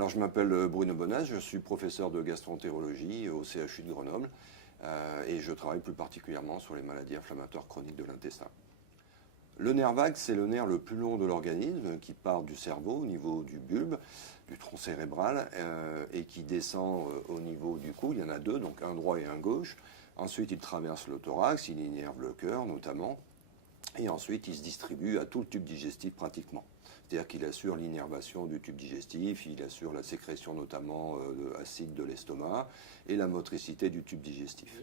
Alors, je m'appelle Bruno Bonas, je suis professeur de gastroentérologie au CHU de Grenoble et je travaille plus particulièrement sur les maladies inflammatoires chroniques de l'intestin. Le nerf vague, c'est le nerf le plus long de l'organisme qui part du cerveau au niveau du bulbe, du tronc cérébral et qui descend au niveau du cou. Il y en a deux, donc un droit et un gauche. Ensuite, il traverse le thorax, il innerve le cœur notamment. Et ensuite, il se distribue à tout le tube digestif pratiquement. C'est-à-dire qu'il assure l'innervation du tube digestif, il assure la sécrétion notamment acide de l'estomac et la motricité du tube digestif.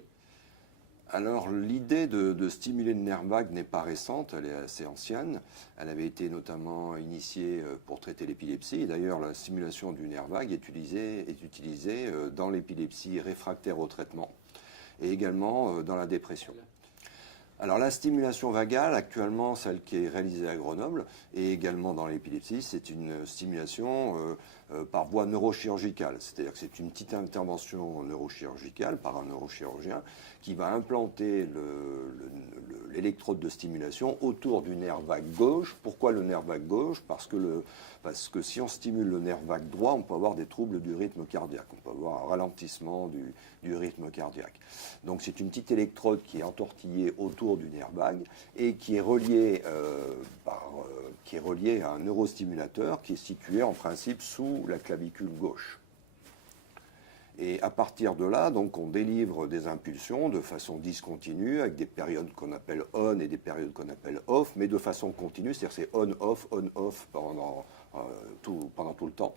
Alors l'idée de stimuler le nerf vague n'est pas récente, elle est assez ancienne. Elle avait été notamment initiée pour traiter l'épilepsie. D'ailleurs, la stimulation du nerf vague est utilisée dans l'épilepsie réfractaire au traitement et également dans la dépression. Alors la stimulation vagale, actuellement celle qui est réalisée à Grenoble et également dans l'épilepsie, c'est une stimulation par voie neurochirurgicale. C'est-à-dire que c'est une petite intervention neurochirurgicale par un neurochirurgien qui va implanter l'électrode de stimulation autour du nerf vague gauche. Pourquoi le nerf vague gauche ? Parce que si on stimule le nerf vague droit, on peut avoir des troubles du rythme cardiaque. On peut avoir un ralentissement du rythme cardiaque. Donc c'est une petite électrode qui est entortillée autour du nerf vague et qui est reliée à un neurostimulateur qui est situé en principe sous la clavicule gauche. Et à partir de là, donc, on délivre des impulsions de façon discontinue, avec des périodes qu'on appelle on et des périodes qu'on appelle off, mais de façon continue, c'est-à-dire c'est on-off pendant tout le temps.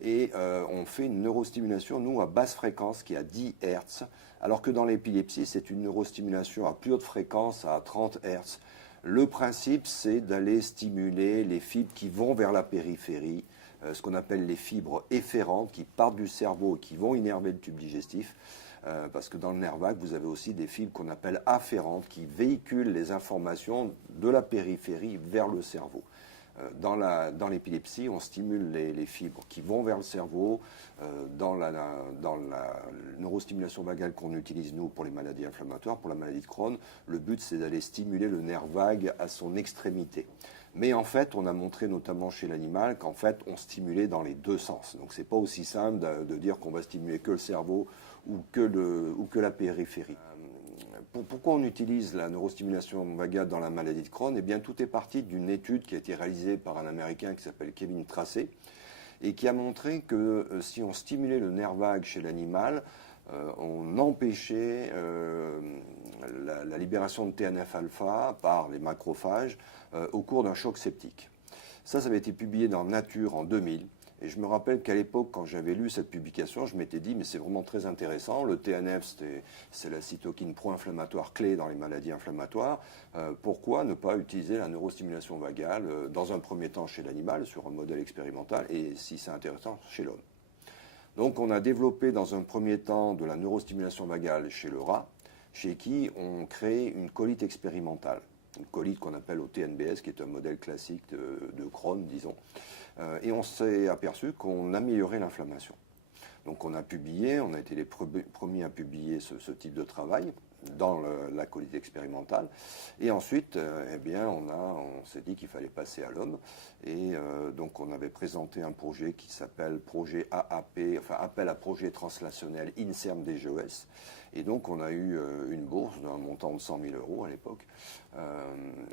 Et on fait une neurostimulation, nous, à basse fréquence, qui est à 10 Hz, alors que dans l'épilepsie, c'est une neurostimulation à plus haute fréquence, à 30 Hz. Le principe, c'est d'aller stimuler les fibres qui vont vers la périphérie, ce qu'on appelle les fibres efférantes qui partent du cerveau et qui vont innerver le tube digestif, parce que dans le nerf vague, vous avez aussi des fibres qu'on appelle afférentes qui véhiculent les informations de la périphérie vers le cerveau. Dans l'épilepsie, on stimule les fibres qui vont vers le cerveau. Dans la neurostimulation vagale qu'on utilise, nous, pour les maladies inflammatoires, pour la maladie de Crohn, le but, c'est d'aller stimuler le nerf vague à son extrémité. Mais en fait, on a montré notamment chez l'animal qu'en fait, on stimulait dans les deux sens. Donc, c'est pas aussi simple de dire qu'on va stimuler que le cerveau ou que la périphérie. Pourquoi on utilise la neurostimulation vagale dans la maladie de Crohn ? Eh bien, tout est parti d'une étude qui a été réalisée par un Américain qui s'appelle Kevin Tracey et qui a montré que si on stimulait le nerf vague chez l'animal, on empêchait la libération de TNF-alpha par les macrophages au cours d'un choc septique. Ça avait été publié dans Nature en 2000. Et je me rappelle qu'à l'époque, quand j'avais lu cette publication, je m'étais dit, mais c'est vraiment très intéressant. Le TNF, c'est la cytokine pro-inflammatoire clé dans les maladies inflammatoires. Pourquoi ne pas utiliser la neurostimulation vagale dans un premier temps chez l'animal, sur un modèle expérimental, et si c'est intéressant, chez l'homme. Donc on a développé dans un premier temps de la neurostimulation vagale chez le rat, chez qui on crée une colite expérimentale. Une colite qu'on appelle au TNBS, qui est un modèle classique de Crohn, disons. Et on s'est aperçu qu'on améliorait l'inflammation. Donc on a publié, on a été les premiers à publier ce type de travail dans la colite expérimentale. Et ensuite, eh bien, on s'est dit qu'il fallait passer à l'homme. Et donc on avait présenté un projet qui s'appelle projet AAP, enfin appel à projet translationnel INSERM DGOS. Et donc on a eu une bourse d'un montant de 100 000 € à l'époque.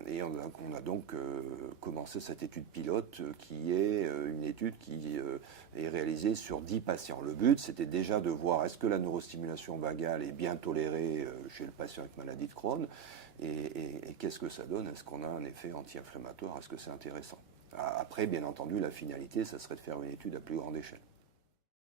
Et on a donc commencé cette étude pilote qui est une étude qui est réalisée sur 10 patients. Le but, c'était déjà de voir est-ce que la neurostimulation vagale est bien tolérée chez le patient avec maladie de Crohn et qu'est-ce que ça donne? Est-ce qu'on a un effet anti-inflammatoire? Est-ce que c'est intéressant? Après, bien entendu, la finalité, ça serait de faire une étude à plus grande échelle.